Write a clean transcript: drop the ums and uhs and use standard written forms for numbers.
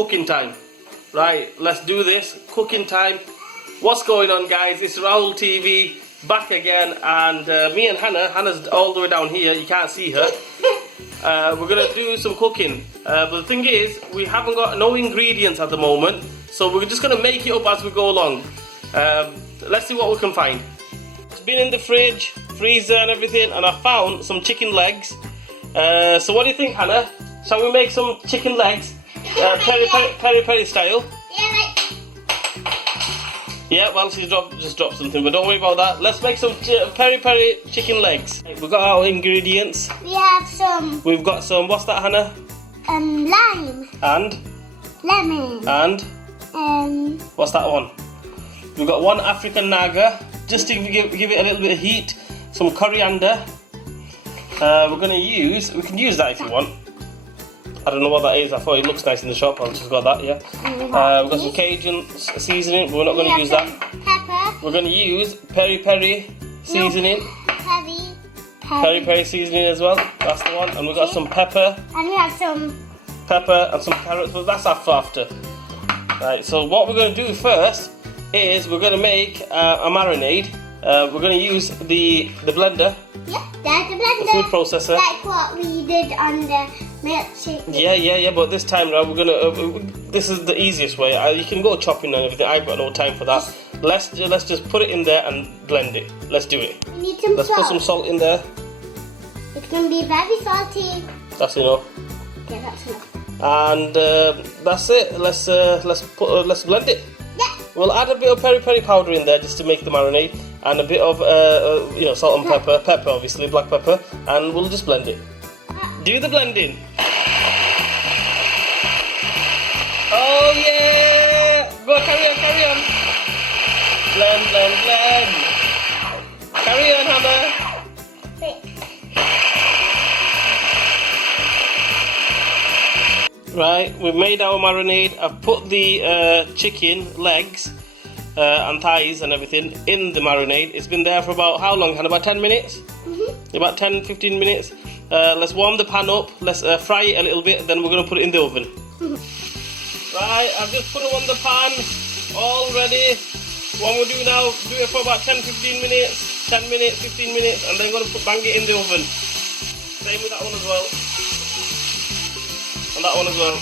cooking time. Right, let's do this. Cooking time. What's going on, guys? It's Rahul TV back again, and me and Hannah's all the way down here. You can't see her. We're gonna do some cooking. But the thing is, we haven't got no ingredients at the moment, so we're just gonna make it up as we go along. Let's see what we can find. It's been in the fridge, freezer, and everything, and I found some chicken legs. So what do you think, Hannah? Shall we make some chicken legs? Peri style. Yeah, right. Yeah, well, she just dropped something, but don't worry about that. Let's make some peri chicken legs. We've got our ingredients. We have some We've got some, what's that, Hannah? lime, And? lemon, And? What's that one? We've got one African naga, just to give it a little bit of heat. Some coriander. We're going to use, we can use that if you want. I don't know what that is. I thought it looks nice in the shop. I've just got that, yeah. We've got some Cajun seasoning, but we're not going to use that. Pepper. We're going to use peri seasoning. Peri seasoning as well. That's the one. And we've got some pepper. And we have some Pepper and some carrots, but that's after. Right, so what we're going to do first is we're going to make a marinade. We're going to use the blender. Yeah, there's the blender. The food processor. Like what we did on the milkshake. Yeah, but this time around we're gonna. This is the easiest way. You can go chopping and everything. I've got no time for that. Let's just put it in there and blend it. Let's do it. We need some Let's salt. put some salt in there. It's gonna be very salty. That's enough. Yeah, that's enough. And that's it. Let's blend it. Yeah. We'll add a bit of peri powder in there just to make the marinade, and a bit of salt and pepper obviously, black pepper, and we'll just blend it. Do the blending. Oh yeah! Go, carry on. Blend. Carry on, Hannah. Wait. Right, we've made our marinade. I've put the chicken legs and thighs and everything in the marinade. It's been there for about how long, Hannah? About 10 minutes? About 10-15 minutes. Let's warm the pan up. Let's fry it a little bit, then we're going to put it in the oven. Right, I've just put it on the pan, all ready. What we'll do now, do it for about 10-15 minutes, 10 minutes, 15 minutes, and then we're going to bang it in the oven. Same with that one as well. And that one as well.